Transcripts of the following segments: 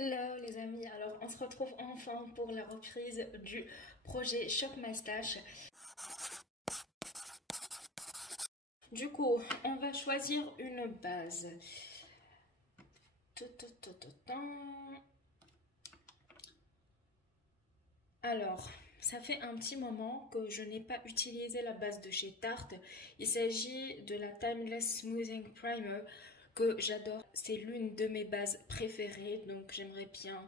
Hello les amis, alors on se retrouve enfin pour la reprise du projet Choc Moustache. Du coup, on va choisir une base. Alors, ça fait un petit moment que je n'ai pas utilisé la base de chez Tarte. Il s'agit de la Timeless Smoothing Primer que j'adore. C'est l'une de mes bases préférées, donc j'aimerais bien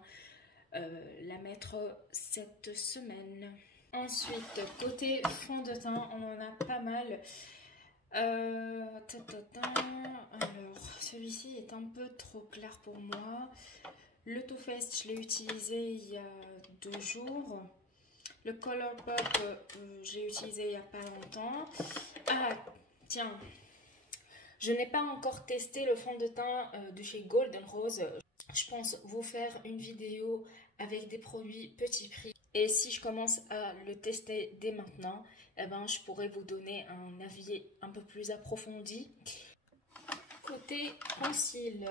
la mettre cette semaine. Ensuite, côté fond de teint, on en a pas mal. Alors, celui-ci est un peu trop clair pour moi. Le Too Faced, je l'ai utilisé il y a 2 jours. Le Colourpop, je l'ai utilisé il n'y a pas longtemps. Ah, tiens, je n'ai pas encore testé le fond de teint de chez Golden Rose. Je pense vous faire une vidéo avec des produits petit prix. Et si je commence à le tester dès maintenant, eh ben, je pourrais vous donner un avis un peu plus approfondi. Côté concealer.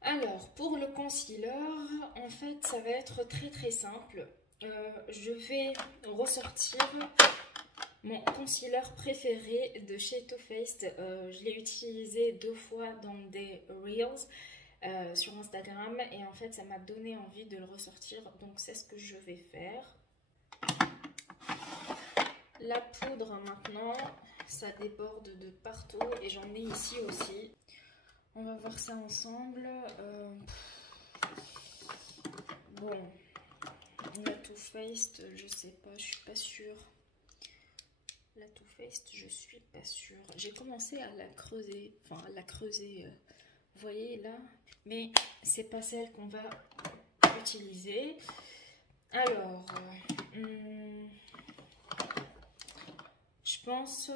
Alors, pour le concealer, en fait, ça va être très simple. Je vais ressortir mon concealer préféré de chez Too Faced. Je l'ai utilisé 2 fois dans des Reels sur Instagram et en fait ça m'a donné envie de le ressortir, donc c'est ce que je vais faire. La poudre maintenant, ça déborde de partout et j'en ai ici aussi. On va voir ça ensemble. Bon, la Too Faced, je sais pas, je suis pas sûre. La Too Faced, je suis pas sûre. J'ai commencé à la creuser, enfin à la creuser, vous voyez là, mais c'est pas celle qu'on va utiliser. Alors, je pense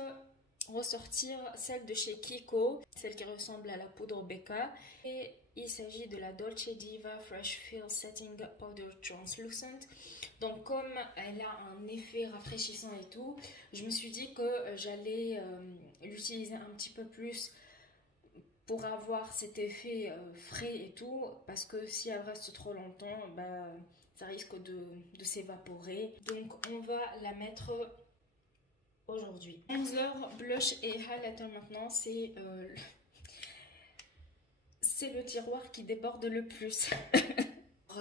ressortir celle de chez Kiko, celle qui ressemble à la poudre Becca. Et il s'agit de la Dolce Diva Fresh Feel Setting Powder Translucent. Donc comme elle a un effet rafraîchissant et tout, je me suis dit que j'allais l'utiliser un petit peu plus pour avoir cet effet frais et tout, parce que si elle reste trop longtemps, bah, ça risque de s'évaporer. Donc on va la mettre aujourd'hui. Bronzer, blush et highlighter maintenant, c'est le tiroir qui déborde le plus.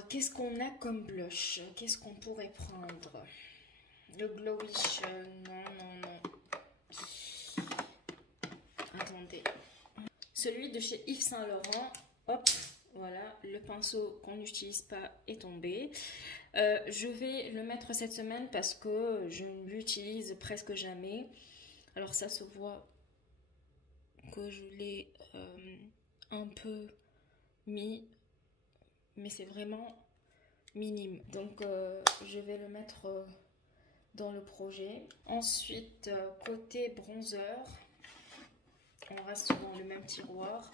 Qu'est-ce qu'on a comme blush? Qu'est-ce qu'on pourrait prendre? Le Glowish, non. Attendez. Celui de chez Yves Saint Laurent, hop, voilà, le pinceau qu'on n'utilise pas est tombé. Je vais le mettre cette semaine parce que je ne l'utilise presque jamais. Alors ça se voit que je l'ai un peu mis, mais c'est vraiment minime. Donc je vais le mettre dans le projet. Ensuite, côté bronzer, on reste dans le même tiroir.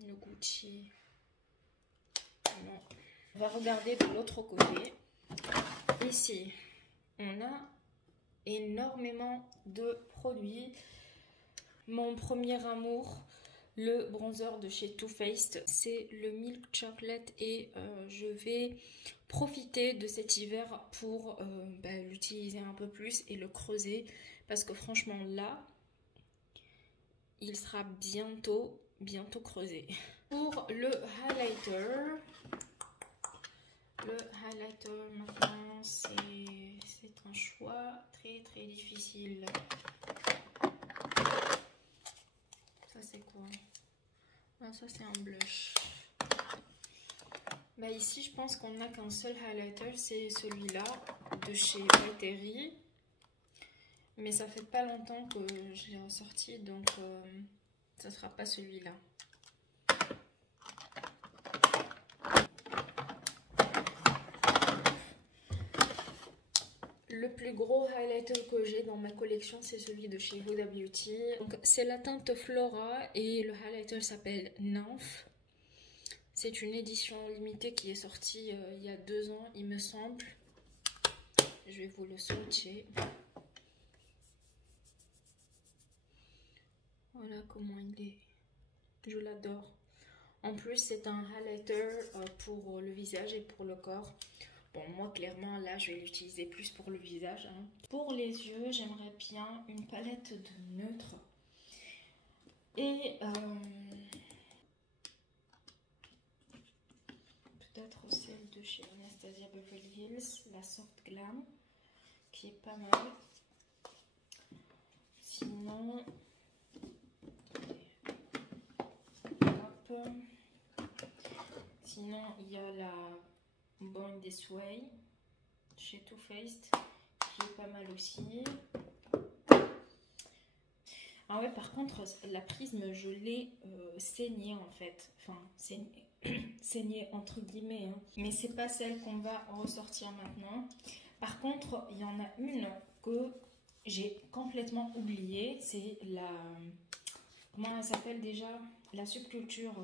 Le Gucci. Non. On va regarder de l'autre côté. Ici, on a énormément de produits. Mon premier amour, le bronzer de chez Too Faced, c'est le Milk Chocolate et je vais profiter de cet hiver pour l'utiliser un peu plus et le creuser parce que franchement là, il sera bientôt creusé. Pour le highlighter maintenant, c'est un choix très difficile. Ça c'est quoi? Ah, ça c'est un blush. Bah ici je pense qu'on n'a qu'un seul highlighter, c'est celui-là de chez Valtteri. Mais ça fait pas longtemps que je l'ai ressorti, donc ça sera pas celui-là. Le plus gros highlighter que j'ai dans ma collection, c'est celui de chez Huda Beauty. C'est la teinte Flora et le highlighter s'appelle Nymph. C'est une édition limitée qui est sortie il y a 2 ans, il me semble. Je vais vous le swatcher. Voilà comment il est. Je l'adore. En plus, c'est un highlighter pour le visage et pour le corps. Bon, moi, clairement, là, je vais l'utiliser plus pour le visage. Hein. Pour les yeux, j'aimerais bien une palette de neutre. Et peut-être celle de chez Anastasia Beverly Hills, la Soft Glam, qui est pas mal. Sinon, hop. Sinon, il y a la Born This Way chez Too Faced, qui est pas mal aussi. Ah ouais, par contre, la prisme, je l'ai saignée en fait. Enfin, saignée entre guillemets. Hein. Mais c'est pas celle qu'on va ressortir maintenant. Par contre, il y en a une que j'ai complètement oubliée. C'est la... Comment elle s'appelle déjà? La subculture.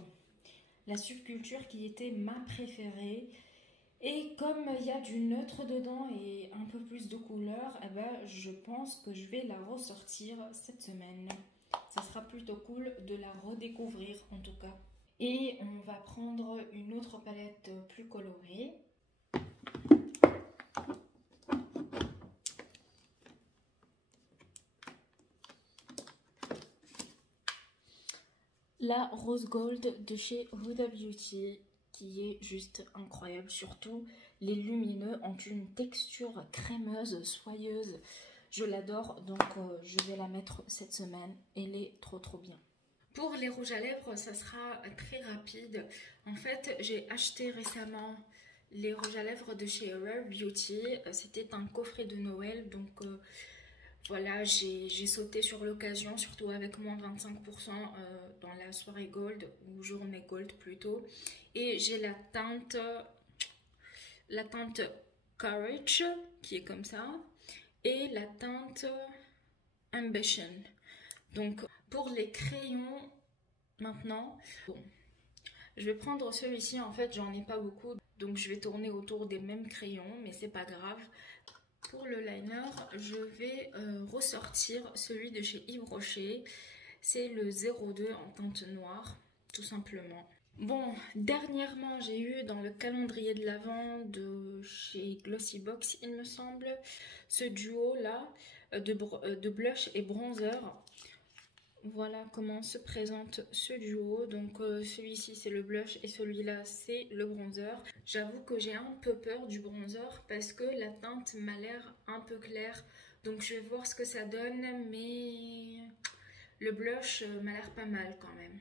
La subculture qui était ma préférée. Et comme il y a du neutre dedans et un peu plus de couleur, eh ben, je pense que je vais la ressortir cette semaine. Ça sera plutôt cool de la redécouvrir en tout cas. Et on va prendre une autre palette plus colorée. La Rose Gold de chez Huda Beauty, qui est juste incroyable. Surtout, les lumineux ont une texture crémeuse, soyeuse. Je l'adore, donc je vais la mettre cette semaine. Elle est trop bien. Pour les rouges à lèvres, ça sera très rapide. En fait, j'ai acheté récemment les rouges à lèvres de chez Rare Beauty. C'était un coffret de Noël, donc... Voilà, j'ai sauté sur l'occasion, surtout avec moins 25% dans la soirée gold, ou journée gold plutôt. Et j'ai la teinte Courage, qui est comme ça, et la teinte Ambition. Donc, pour les crayons, maintenant, bon, je vais prendre celui-ci, en fait, j'en ai pas beaucoup, donc je vais tourner autour des mêmes crayons, mais c'est pas grave. Pour le liner, je vais ressortir celui de chez Yves Rocher. C'est le 02 en teinte noire, tout simplement. Bon, dernièrement, j'ai eu dans le calendrier de l'Avent de chez Glossybox, il me semble, ce duo-là de blush et bronzer. Voilà comment se présente ce duo. Donc celui-ci c'est le blush et celui-là c'est le bronzer. J'avoue que j'ai un peu peur du bronzer parce que la teinte m'a l'air un peu claire. Donc je vais voir ce que ça donne, mais le blush m'a l'air pas mal quand même.